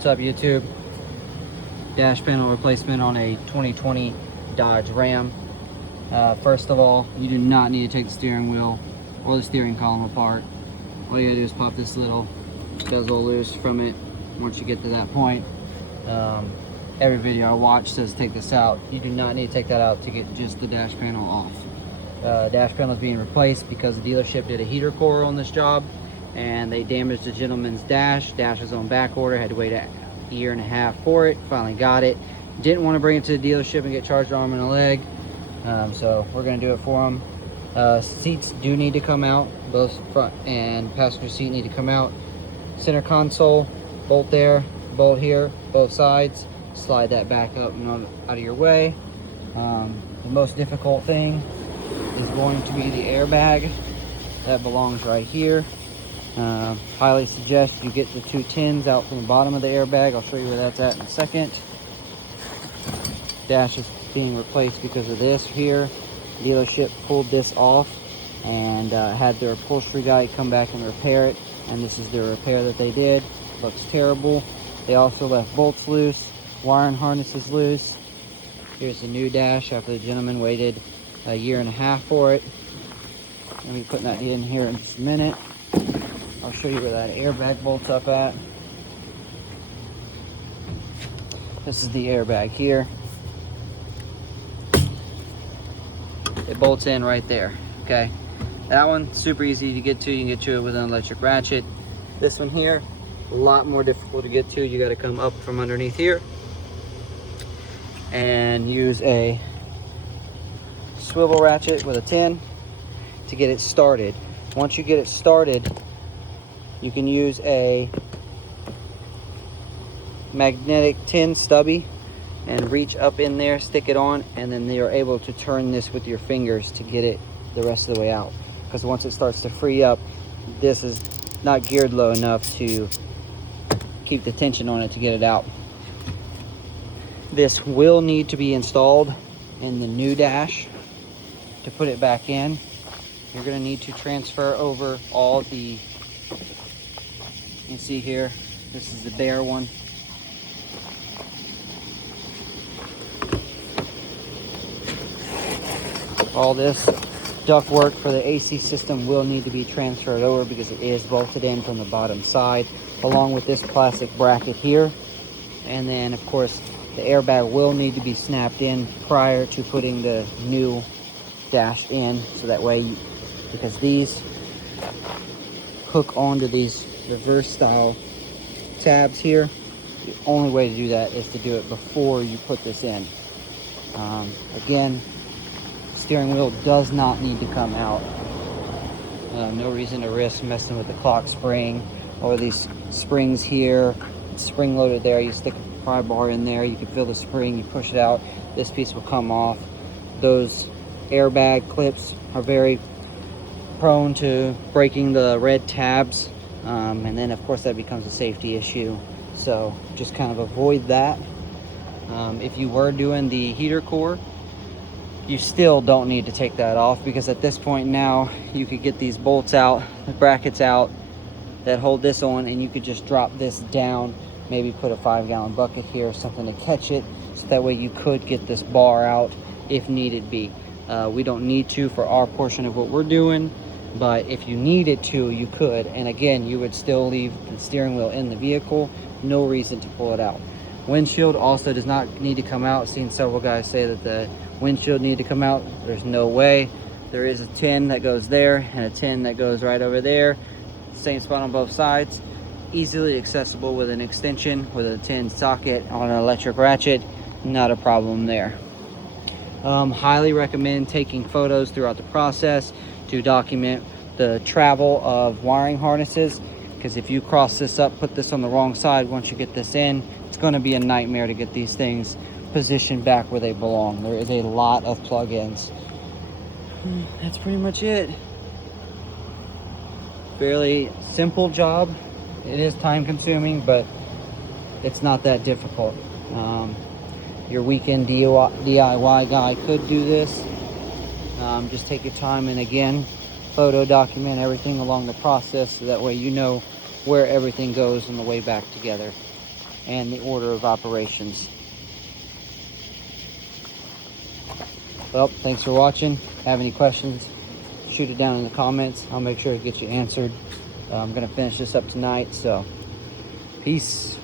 What's up, YouTube? Dash panel replacement on a 2020 Dodge Ram. First of all, you do not need to take the steering wheel or the steering column apart. All you gotta do is pop this little bezel loose from it once you get to that point. Every video I watch says take this out. You do not need to take that out to get just the dash panel off. Dash panel is being replaced because the dealership did a heater core on this job and they damaged the gentleman's dash. Dash was on back order, had to wait a year and a half for it. Finally got it. Didn't want to bring it to the dealership and get charged arm and a leg, so we're going to do it for him. Seats do need to come out. Both front and passenger seat need to come out. Center console, bolt there, bolt here, both sides. Slide that back up and out of your way. The most difficult thing is going to be the airbag. That belongs right here. Highly suggest you get the two tins out from the bottom of the airbag. I'll show you where that's at in a second. Dash is being replaced because of this here. Dealership pulled this off and had their upholstery guy come back and repair it, and this is the repair that they did. Looks terrible. They also left bolts loose, wiring harnesses loose. Here's the new dash after the gentleman waited a year and a half for it. I'll be putting that in here in just a minute. I'll show you where that airbag bolts up at. This is the airbag here. It bolts in right there, okay? That one, super easy to get to. You can get to it with an electric ratchet. This one here, a lot more difficult to get to. You gotta come up from underneath here and use a swivel ratchet with a tin to get it started. Once you get it started, you can use a magnetic tin stubby and reach up in there, stick it on, and then you're able to turn this with your fingers to get it the rest of the way out. Because once it starts to free up, this is not geared low enough to keep the tension on it to get it out. This will need to be installed in the new dash. To put it back in, you're going to need to transfer over all the, you see here, this is the bare one. All this ductwork for the AC system will need to be transferred over because it is bolted in from the bottom side, along with this plastic bracket here. And then of course the airbag will need to be snapped in prior to putting the new dash in, so that way, because these hook onto these reverse style tabs here, the only way to do that is to do it before you put this in. Again, steering wheel does not need to come out. No reason to risk messing with the clock spring or these springs here. It's spring loaded there. You stick a pry bar in there, you can feel the spring, you push it out, this piece will come off. Those airbag clips are very prone to breaking the red tabs, and then of course that becomes a safety issue, so just kind of avoid that. If you were doing the heater core, you still don't need to take that off, because at this point now you could get these bolts out, the brackets out that hold this on, and you could just drop this down, maybe put a 5-gallon bucket here or something to catch it, so that way you could get this bar out if needed be. We don't need to for our portion of what we're doing, but if you needed to, you could. And again, you would still leave the steering wheel in the vehicle. No reason to pull it out. Windshield also does not need to come out. I've seen several guys say that the windshield need to come out. There's no way. There is a tin that goes there and a tin that goes right over there. Same spot on both sides. Easily accessible with an extension, with a tin socket on an electric ratchet. Not a problem there. Highly recommend taking photos throughout the process to document the travel of wiring harnesses, because if you cross this up, put this on the wrong side, once you get this in, it's going to be a nightmare to get these things positioned back where they belong. There is a lot of plug-ins. That's pretty much it. Fairly simple job. It is time consuming, but it's not that difficult. Your weekend DIY guy could do this. Just take your time, and again, photo document everything along the process, so that way you know where everything goes on the way back together. and the order of operations. Well, thanks for watching. Have any questions, shoot it down in the comments. I'll make sure to get you answered. I'm gonna finish this up tonight, so peace.